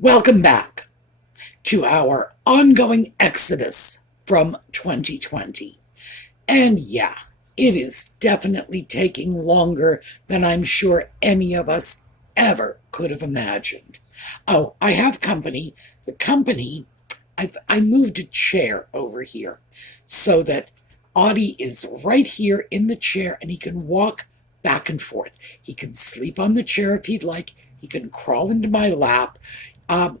Welcome back to our ongoing exodus from 2020. And yeah, it is definitely taking longer than I'm sure any of us ever could have imagined. Oh, I have company. The company, I moved a chair over here so that Audie is right here in the chair and he can walk back and forth. He can sleep on the chair if he'd like. He can crawl into my lap. Um,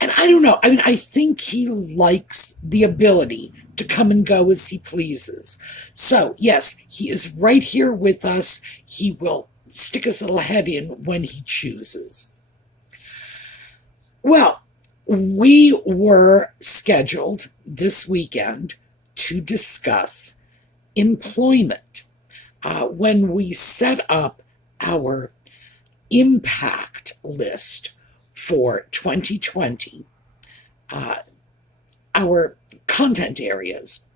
and I don't know. I mean, I think he likes the ability to come and go as he pleases. So, yes, he is right here with us. He will stick his little head in when he chooses. Well, we were scheduled this weekend to discuss employment. When we set up our impact list for 2020, our content areas,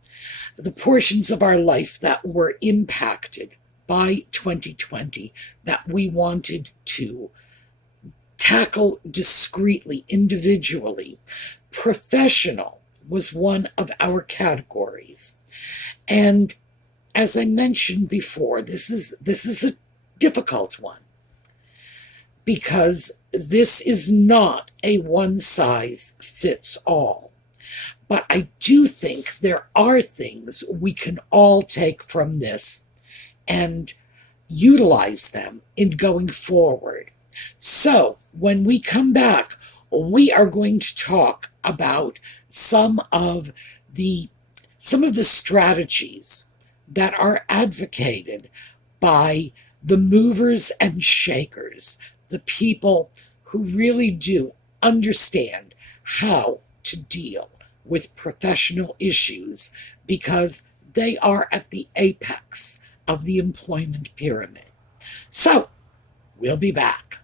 the portions of our life that were impacted by 2020 that we wanted to tackle discreetly, individually. Professional was one of our categories. And as I mentioned before, this is a difficult one because this is not a one-size-fits-all. But I do think there are things we can all take from this and utilize them in going forward. So when we come back, we are going to talk about some of the strategies that are advocated by the movers and shakers, the people who really do understand how to deal with professional issues because they are at the apex of the employment pyramid. So, we'll be back.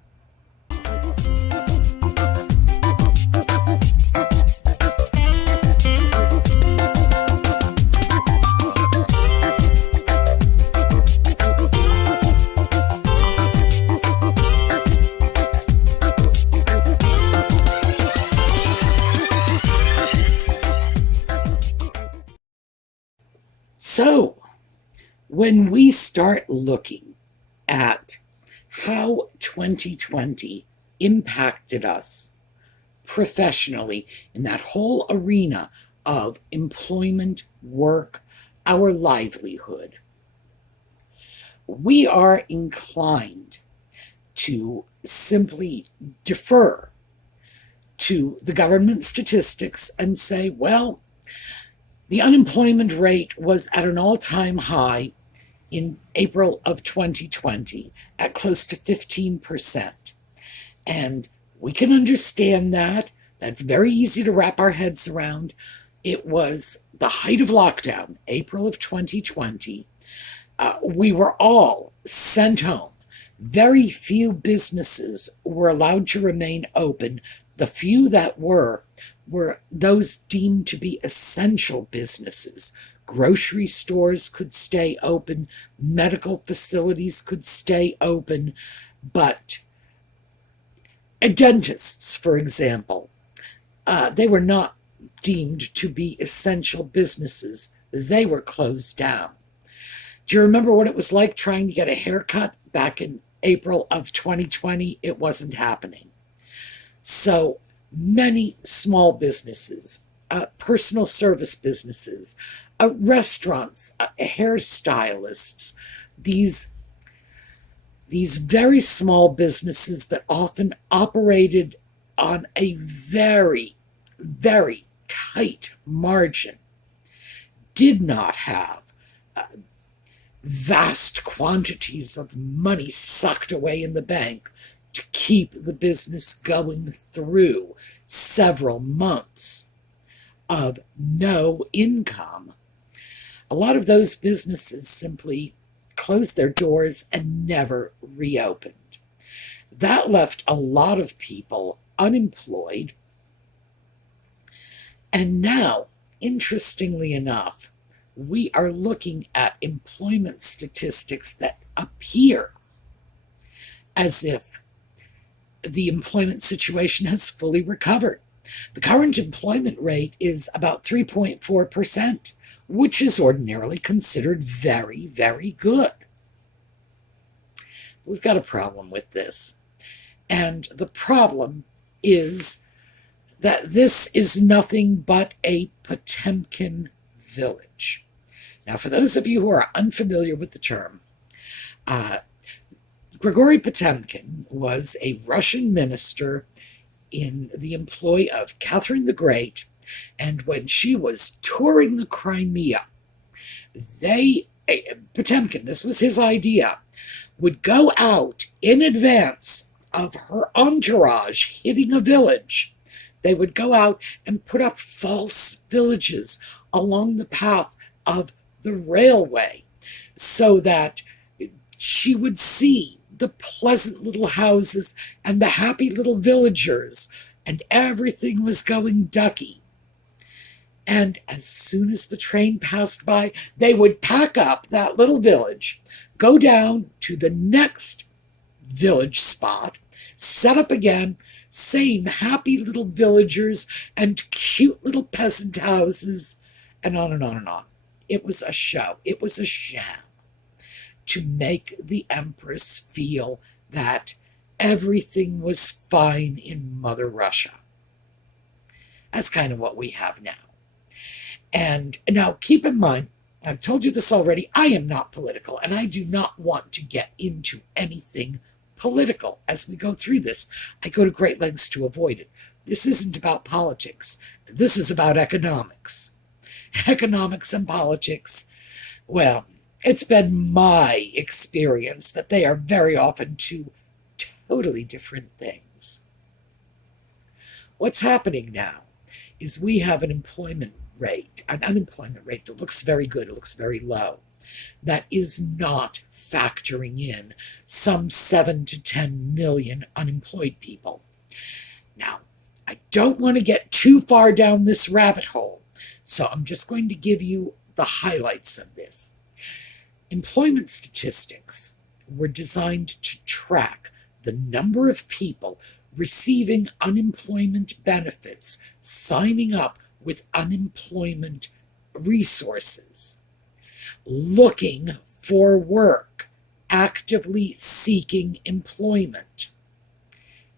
So, when we start looking at how 2020 impacted us professionally in that whole arena of employment, work, our livelihood, we are inclined to simply defer to the government statistics and say, well, the unemployment rate was at an all-time high in April of 2020 at close to 15%. And we can understand that. That's very easy to wrap our heads around. It was the height of lockdown, April of 2020. We were all sent home. Very few businesses were allowed to remain open. The few that were those deemed to be essential businesses. Grocery stores could stay open, medical facilities could stay open, but dentists, for example, they were not deemed to be essential businesses. They were closed down. Do you remember what it was like trying to get a haircut back in April of 2020? It wasn't happening. So many small businesses, personal service businesses, restaurants, hairstylists, these very small businesses that often operated on a very, very tight margin, did not have vast quantities of money sucked away in the bank to keep the business going through several months of no income. A lot of those businesses simply closed their doors and never reopened. That left a lot of people unemployed. And now, interestingly enough, we are looking at employment statistics that appear as if the employment situation has fully recovered. The current employment rate is about 3.4%, which is ordinarily considered very, very good. We've got a problem with this. And the problem is that this is nothing but a Potemkin Village. Now, for those of you who are unfamiliar with the term, Grigory Potemkin was a Russian minister in the employ of Catherine the Great, and when she was touring the Crimea, Potemkin, this was his idea, would go out in advance of her entourage hitting a village. They would go out and put up false villages along the path of the railway so that she would see the pleasant little houses and the happy little villagers, and everything was going ducky. And as soon as the train passed by, they would pack up that little village, go down to the next village spot, set up again, same happy little villagers and cute little peasant houses, and on and on and on. It was a show. It was a sham to make the Empress feel that everything was fine in Mother Russia. That's kind of what we have now. And now keep in mind, I've told you this already, I am not political, and I do not want to get into anything political as we go through this. I go to great lengths to avoid it. This isn't about politics. This is about economics. Economics and politics, well, it's been my experience that they are very often two totally different things. What's happening now is we have an unemployment rate that looks very good, it looks very low, that is not factoring in some 7 to 10 million unemployed people. Now, I don't want to get too far down this rabbit hole, so I'm just going to give you the highlights of this. Employment statistics were designed to track the number of people receiving unemployment benefits, signing up with unemployment resources, looking for work, actively seeking employment.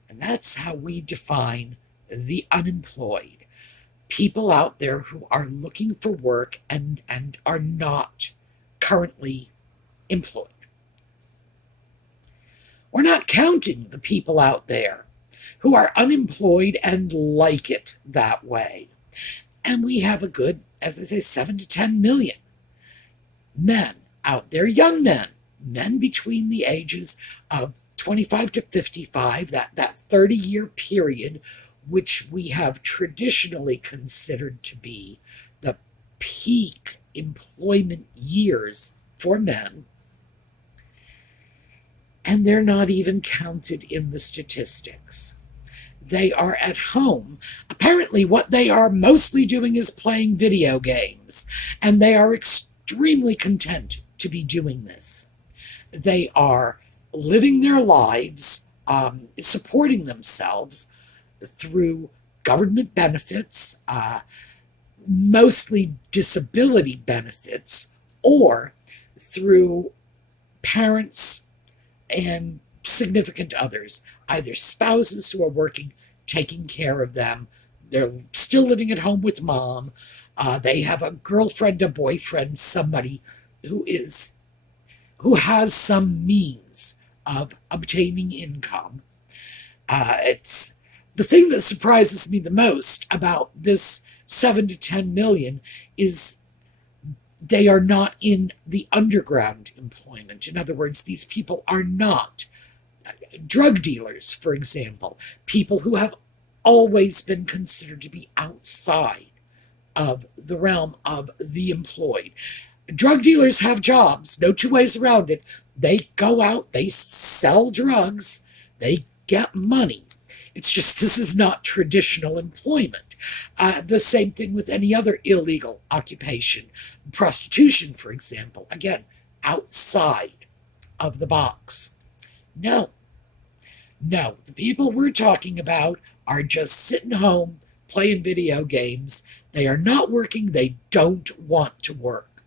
And that's how we define the unemployed. People out there who are looking for work and are not currently employed. We're not counting the people out there who are unemployed and like it that way. And we have a good, as I say, 7 to 10 million men out there, young men between the ages of 25 to 55, that 30-year period, which we have traditionally considered to be the peak employment years for men. And they're not even counted in the statistics. They are at home. Apparently what they are mostly doing is playing video games, and they are extremely content to be doing this. They are living their lives, supporting themselves through government benefits, mostly disability benefits, or through parents and significant others, either spouses who are working, taking care of them. They're still living at home with mom. They have a girlfriend, a boyfriend, somebody who has some means of obtaining income. It's the thing that surprises me the most about this 7 to 10 million is they are not in the underground employment. In other words, these people are not drug dealers, for example, people who have always been considered to be outside of the realm of the employed. Drug dealers have jobs, no two ways around it. They go out, they sell drugs, they get money. It's just this is not traditional employment. The same thing with any other illegal occupation. Prostitution, for example, again, outside of the box. No. No, the people we're talking about are just sitting home playing video games. They are not working. They don't want to work.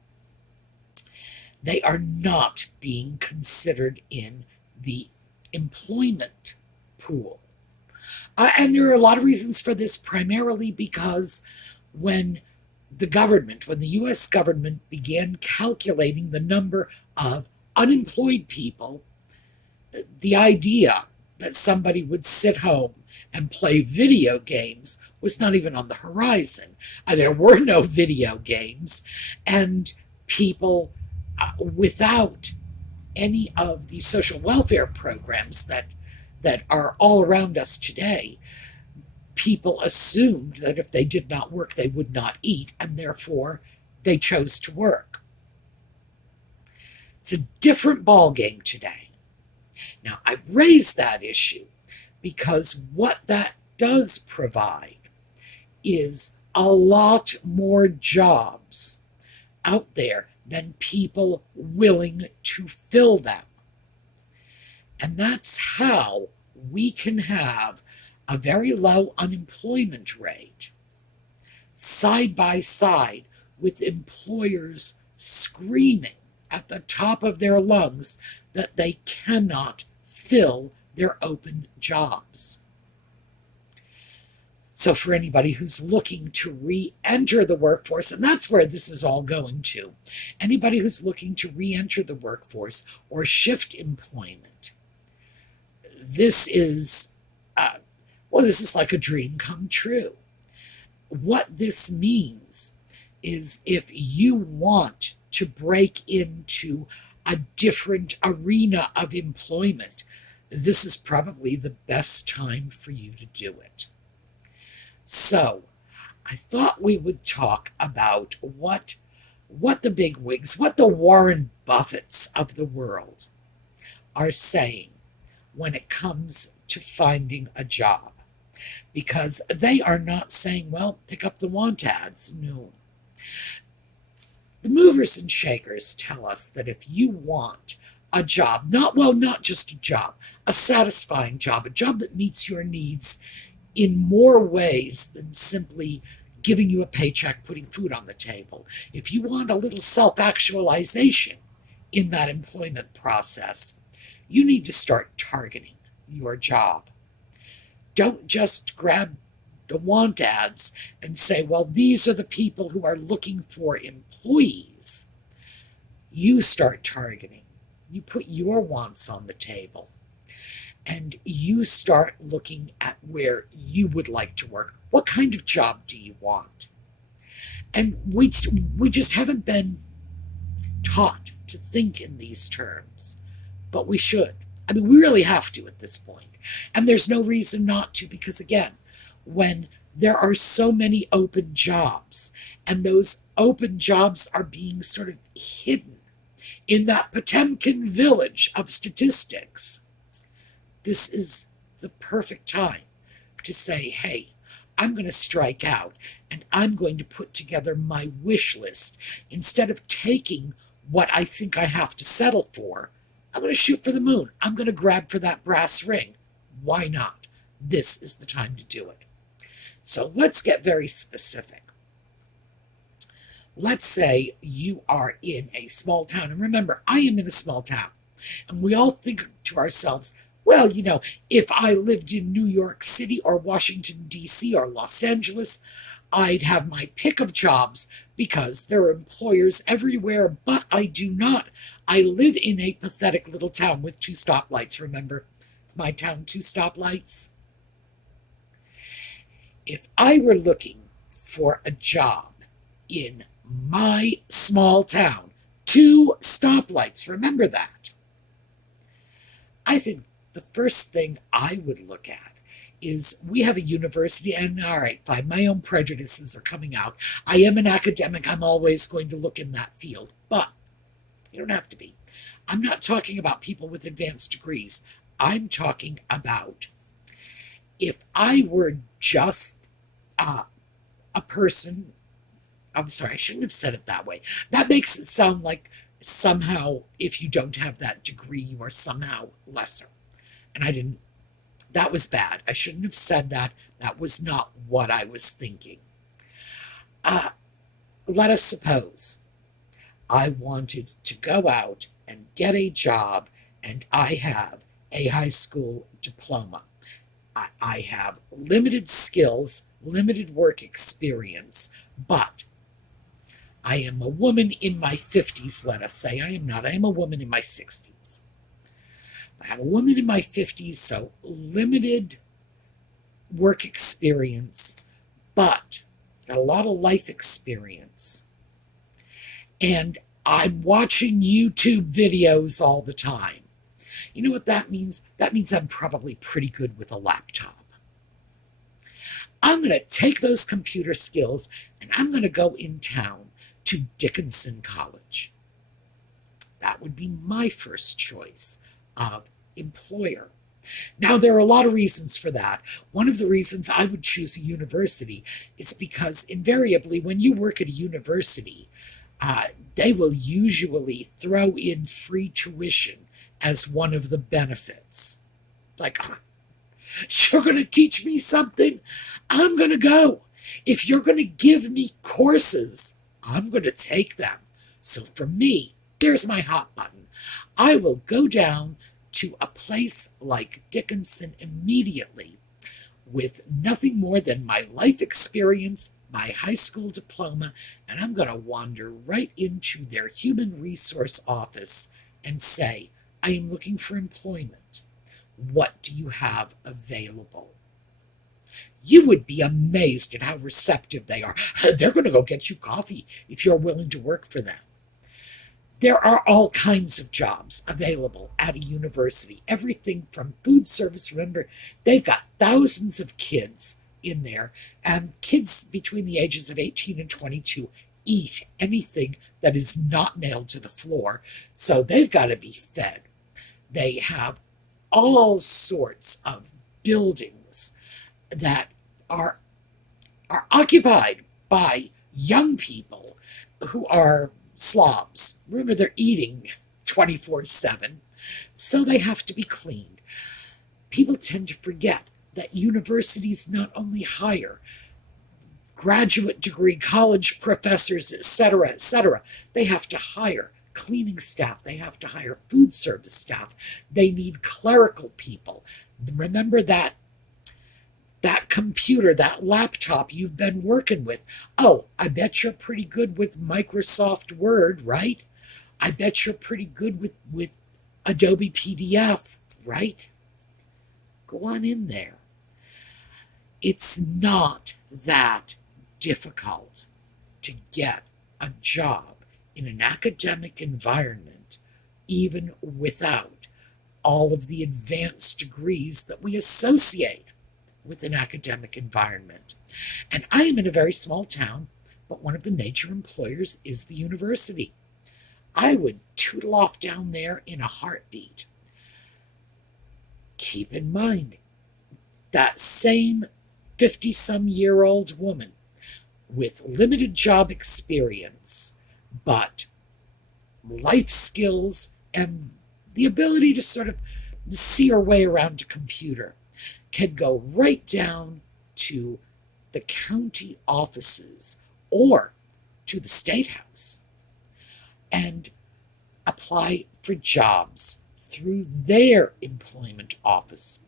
They are not being considered in the employment pool. And there are a lot of reasons for this, primarily because when when the US government began calculating the number of unemployed people, the idea that somebody would sit home and play video games was not even on the horizon. There were no video games, and people without any of the social welfare programs that are all around us today, people assumed that if they did not work, they would not eat, and therefore they chose to work. It's a different ballgame today. Now, I raise that issue because what that does provide is a lot more jobs out there than people willing to fill them. And that's how we can have a very low unemployment rate side by side with employers screaming at the top of their lungs that they cannot fill their open jobs. So for anybody who's looking to re-enter the workforce, and that's where this is all going to, anybody who's looking to re-enter the workforce or shift employment, this is like a dream come true. What this means is if you want to break into a different arena of employment, this is probably the best time for you to do it. So, I thought we would talk about what the bigwigs, what the Warren Buffetts of the world are saying when it comes to finding a job. Because they are not saying, well, pick up the want ads. No. The movers and shakers tell us that if you want a job, not just a job, a satisfying job, a job that meets your needs in more ways than simply giving you a paycheck, putting food on the table. If you want a little self-actualization in that employment process, you need to start targeting your job. Don't just grab the want ads and say, well, these are the people who are looking for employees. You start targeting. You put your wants on the table. And you start looking at where you would like to work. What kind of job do you want? And we just haven't been taught to think in these terms. But we should. I mean, we really have to at this point. And there's no reason not to, because again, when there are so many open jobs, and those open jobs are being sort of hidden in that Potemkin Village of statistics, this is the perfect time to say, hey, I'm going to strike out, and I'm going to put together my wish list. Instead of taking what I think I have to settle for, I'm going to shoot for the moon. I'm going to grab for that brass ring. Why not? This is the time to do it. So let's get very specific. Let's say you are in a small town. And remember, I am in a small town. And we all think to ourselves, well, if I lived in New York City or Washington, D.C. or Los Angeles, I'd have my pick of jobs because there are employers everywhere, but I do not. I live in a pathetic little town with 2 stoplights, remember? My town, 2 stoplights. If I were looking for a job in my small town, 2 stoplights, remember that. I think the first thing I would look at is we have a university, and all right, fine, my own prejudices are coming out. I am an academic. I'm always going to look in that field, but you don't have to be. I'm not talking about people with advanced degrees. I'm talking about if I were just a person, I'm sorry, I shouldn't have said it that way. That makes it sound like somehow if you don't have that degree, you are somehow lesser. And I didn't That was bad. I shouldn't have said that. That was not what I was thinking. Let us suppose I wanted to go out and get a job, and I have a high school diploma. I have limited skills, limited work experience, but I am a woman in my 50s, let us say. I am not. I am a woman in my 60s. I'm a woman in my 50s, so limited work experience, but got a lot of life experience. And I'm watching YouTube videos all the time. You know what that means? That means I'm probably pretty good with a laptop. I'm going to take those computer skills and I'm going to go in town to Dickinson College. That would be my first choice of employer. Now, there are a lot of reasons for that. One of the reasons I would choose a university is because invariably when you work at a university, they will usually throw in free tuition as one of the benefits. Like, you're going to teach me something? I'm going to go. If you're going to give me courses, I'm going to take them. So for me, there's my hot button. I will go down to a place like Dickinson immediately with nothing more than my life experience, my high school diploma, and I'm going to wander right into their human resource office and say, I am looking for employment. What do you have available? You would be amazed at how receptive they are. They're going to go get you coffee if you're willing to work for them. There are all kinds of jobs available at a university. Everything from food service. Remember, they've got thousands of kids in there, and kids between the ages of 18 and 22 eat anything that is not nailed to the floor, so they've got to be fed. They have all sorts of buildings that are occupied by young people who are slobs. Remember, they're eating 24/7, so they have to be cleaned. People tend to forget that universities not only hire graduate degree college professors, etc., they have to hire cleaning staff, they have to hire food service staff, they need clerical people. Remember that computer, that laptop you've been working with. Oh, I bet you're pretty good with Microsoft Word, right? I bet you're pretty good with Adobe PDF, right? Go on in there. It's not that difficult to get a job in an academic environment, even without all of the advanced degrees that we associate with an academic environment. And I am in a very small town, but one of the major employers is the university. I would tootle off down there in a heartbeat. Keep in mind, that same 50-some-year-old woman with limited job experience, but life skills and the ability to sort of see her way around a computer can go right down to the county offices or to the state house and apply for jobs through their employment office.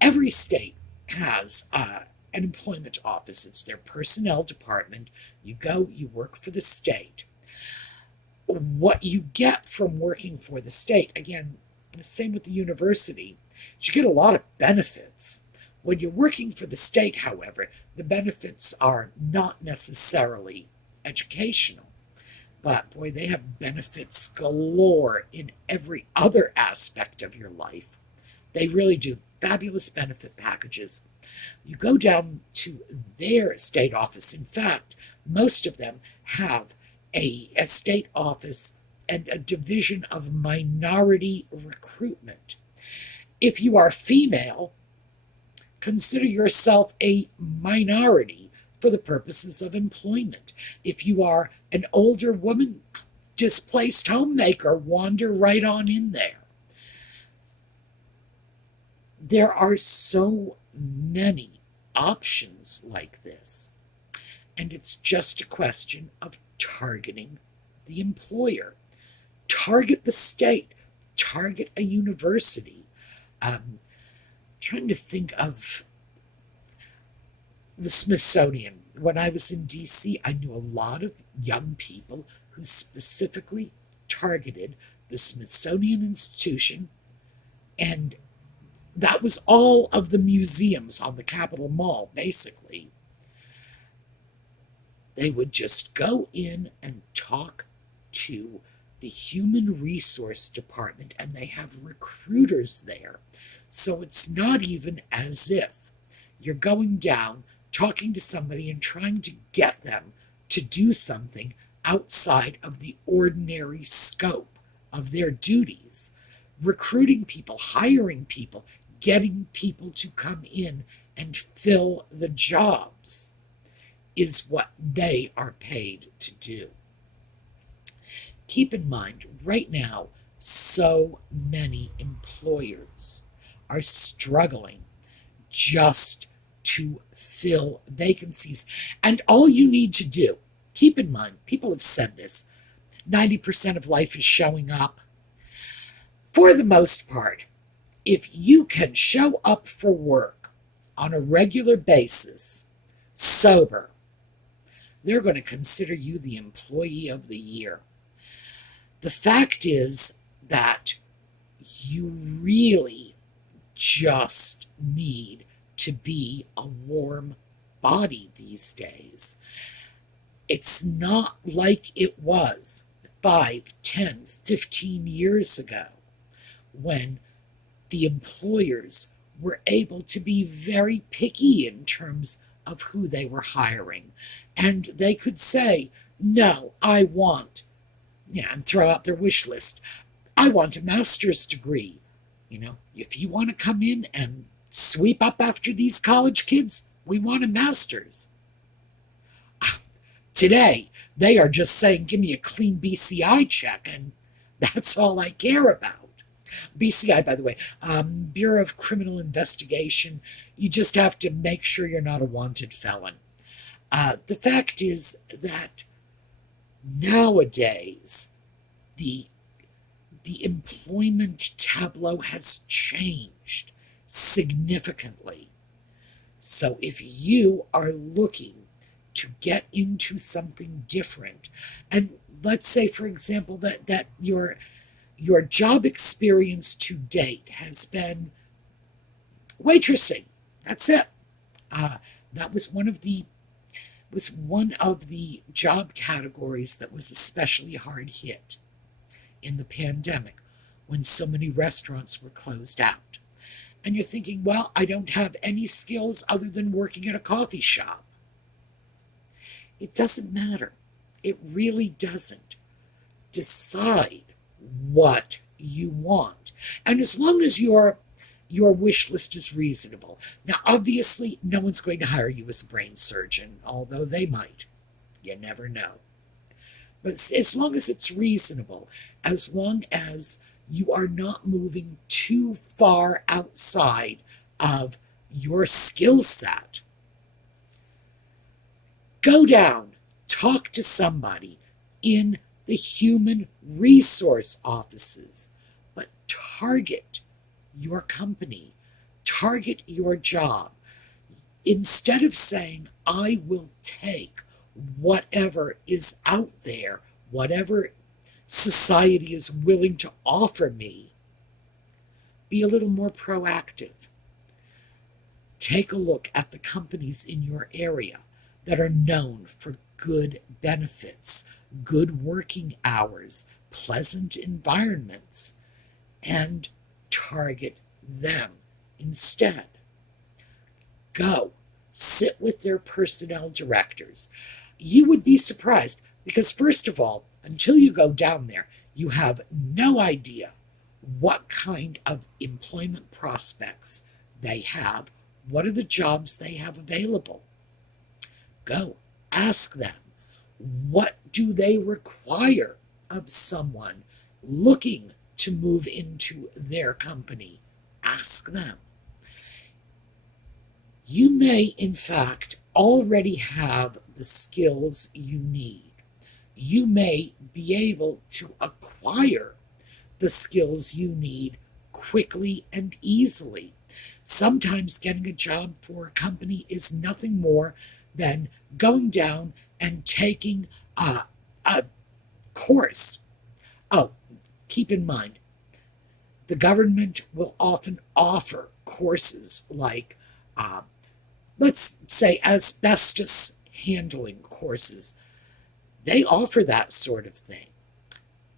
Every state has an employment office. It's their personnel department. You go, you work for the state. What you get from working for the state, again, the same with the university, you get a lot of benefits. When you're working for the state, however, the benefits are not necessarily educational. But boy, they have benefits galore in every other aspect of your life. They really do. Fabulous benefit packages. You go down to their state office. In fact, most of them have a state office and a division of minority recruitment. If you are female, consider yourself a minority for the purposes of employment. If you are an older woman, displaced homemaker, wander right on in there. there are so many options like this, and it's just a question of targeting the employer. Target the state, target a university. Trying to think of the Smithsonian. When I was in DC, I knew a lot of young people who specifically targeted the Smithsonian Institution, and that was all of the museums on the Capitol Mall, basically. They would just go in and talk to the human resource department, and they have recruiters there. So it's not even as if you're going down, talking to somebody and trying to get them to do something outside of the ordinary scope of their duties. Recruiting people, hiring people, getting people to come in and fill the jobs is what they are paid to do. Keep in mind, right now, so many employers are struggling just to fill vacancies. And all you need to do, keep in mind, people have said this, 90% of life is showing up. For the most part, if you can show up for work on a regular basis, sober, they're going to consider you the employee of the year. The fact is that you really just need to be a warm body these days. It's not like it was 5, 10, 15 years ago when the employers were able to be very picky in terms of who they were hiring. And they could say, no, I want, and throw out their wish list. I want a master's degree. If you want to come in and sweep up after these college kids, we want a master's. Today, they are just saying, give me a clean BCI check, and that's all I care about. BCI, by the way, Bureau of Criminal Investigation, you just have to make sure you're not a wanted felon. The fact is that nowadays, the employment tableau has changed significantly. So if you are looking to get into something different, and let's say, for example, that your job experience to date has been waitressing. That's it. That was one of the job categories that was especially hard hit in the pandemic when so many restaurants were closed out. And you're thinking, well, I don't have any skills other than working at a coffee shop. It doesn't matter. It really doesn't. Decide what you want. And as long as your wish list is reasonable. Now, obviously, no one's going to hire you as a brain surgeon, although they might. You never know. But as long as it's reasonable, as long as you are not moving too far outside of your skill set, go down, talk to somebody in the human resource offices, but target your company, target your job. Instead of saying, I will take whatever is out there, whatever society is willing to offer me, be a little more proactive. Take a look at the companies in your area that are known for good benefits, good working hours, pleasant environments, and target them instead. Go, sit with their personnel directors. You would be surprised because, first of all, until you go down there, you have no idea what kind of employment prospects they have, what are the jobs they have available. Go, ask them, what do they require of someone looking to move into their company? Ask them. You may, in fact, already have the skills you need. You may be able to acquire the skills you need quickly and easily. Sometimes getting a job for a company is nothing more than going down and taking a course. Oh, keep in mind, the government will often offer courses like, let's say, asbestos handling courses. They offer that sort of thing.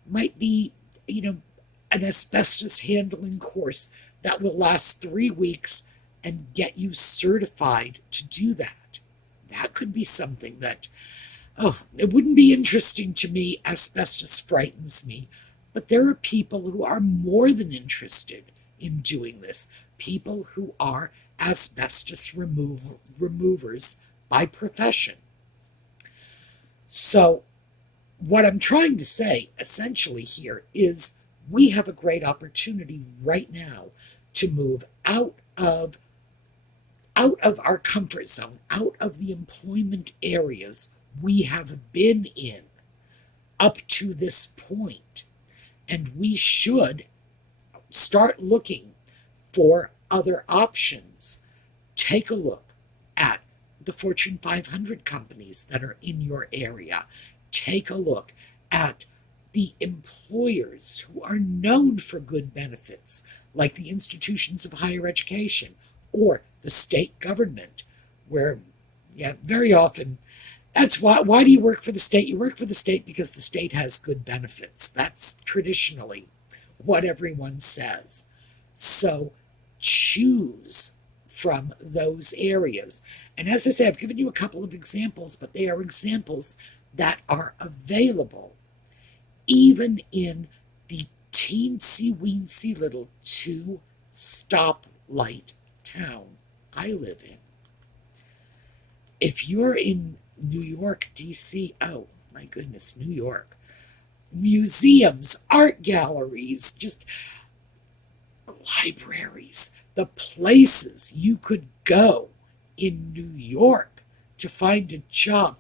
Might be, an asbestos handling course that will last 3 weeks and get you certified to do that. That could be something that, it wouldn't be interesting to me. Asbestos frightens me. But there are people who are more than interested in doing this. People who are asbestos removers by profession. So what I'm trying to say essentially here is we have a great opportunity right now to move out of our comfort zone, out of the employment areas we have been in up to this point. And we should start looking for other options. Take a look at the Fortune 500 companies that are in your area. Take a look at the employers who are known for good benefits, like the institutions of higher education or the state government, where, very often, that's why do you work for the state? You work for the state because the state has good benefits. That's traditionally what everyone says. So choose from those areas. And as I say, I've given you a couple of examples, but they are examples that are available even in the teensy-weensy little 2-stoplight town I live in. If you're in New York, D.C., oh my goodness, New York, museums, art galleries, just libraries, the places you could go in New York to find a job.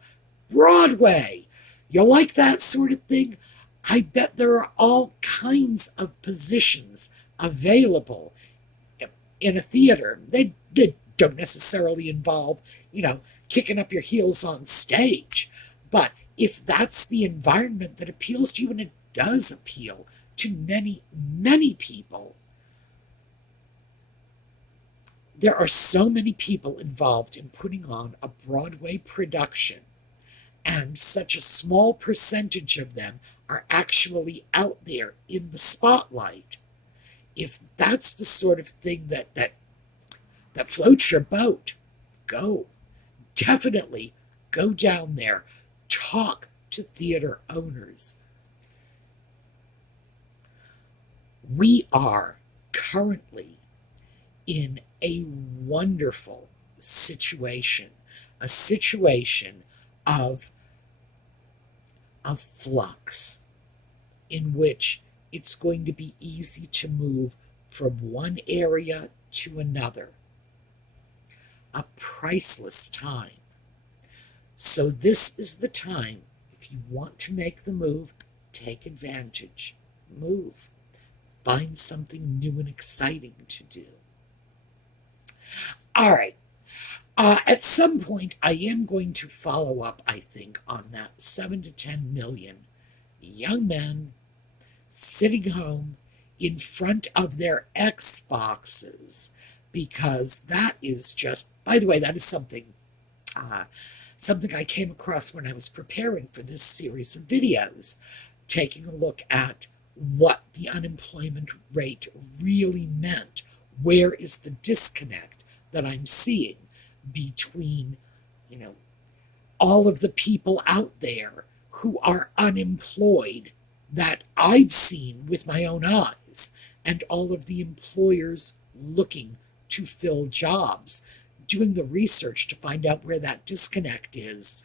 Broadway, you like that sort of thing? I bet there are all kinds of positions available in a theater. They don't necessarily involve, kicking up your heels on stage. But if that's the environment that appeals to you, and it does appeal to many, many people, there are so many people involved in putting on a Broadway production, and such a small percentage of them are actually out there in the spotlight. If that's the sort of thing that floats your boat, go. Definitely go down there. Talk to theater owners. We are currently in a wonderful situation, a situation of flux, in which it's going to be easy to move from one area to another. A priceless time. So this is the time, if you want to make the move, take advantage. Move. Find something new and exciting to do. All right. At some point, I am going to follow up, I think, on that 7 to 10 million young men sitting home in front of their Xboxes, because that is just, by the way, that is something I came across when I was preparing for this series of videos, taking a look at what the unemployment rate really meant. Where is the disconnect that I'm seeing between, all of the people out there who are unemployed that I've seen with my own eyes, and all of the employers looking to fill jobs, doing the research to find out where that disconnect is.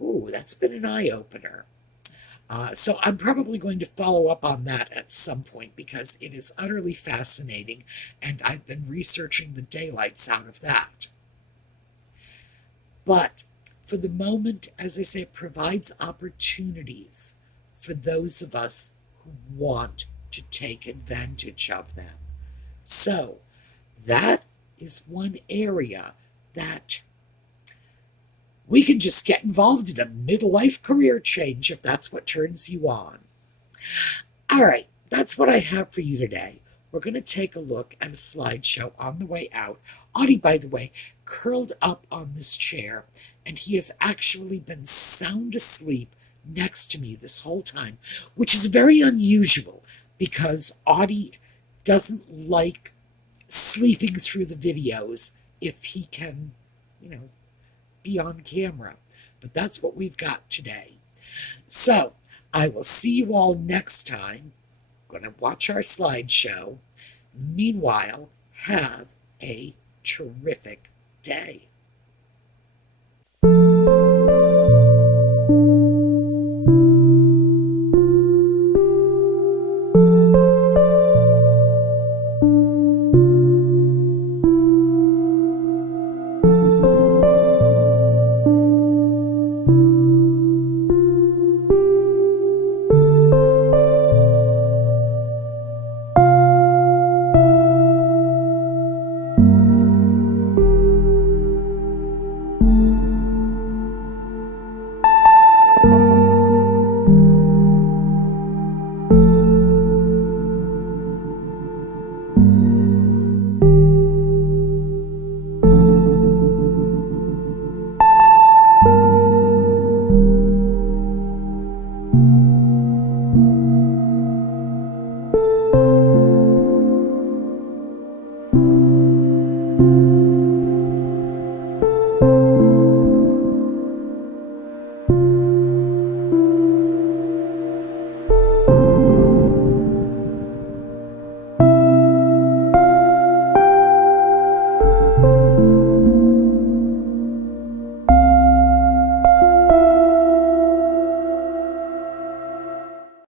Ooh, that's been an eye-opener. So I'm probably going to follow up on that at some point, because it is utterly fascinating, and I've been researching the daylights out of that. But for the moment, as I say, it provides opportunities for those of us who want to take advantage of them. So that is one area that we can just get involved in a midlife career change if that's what turns you on. All right, that's what I have for you today. We're going to take a look at a slideshow on the way out. Audie, by the way, curled up on this chair, and he has actually been sound asleep next to me this whole time, which is very unusual because Audie doesn't like sleeping through the videos if he can, be on camera. But that's what we've got today. So I will see you all next time. I'm going to watch our slideshow. Meanwhile, have a terrific day.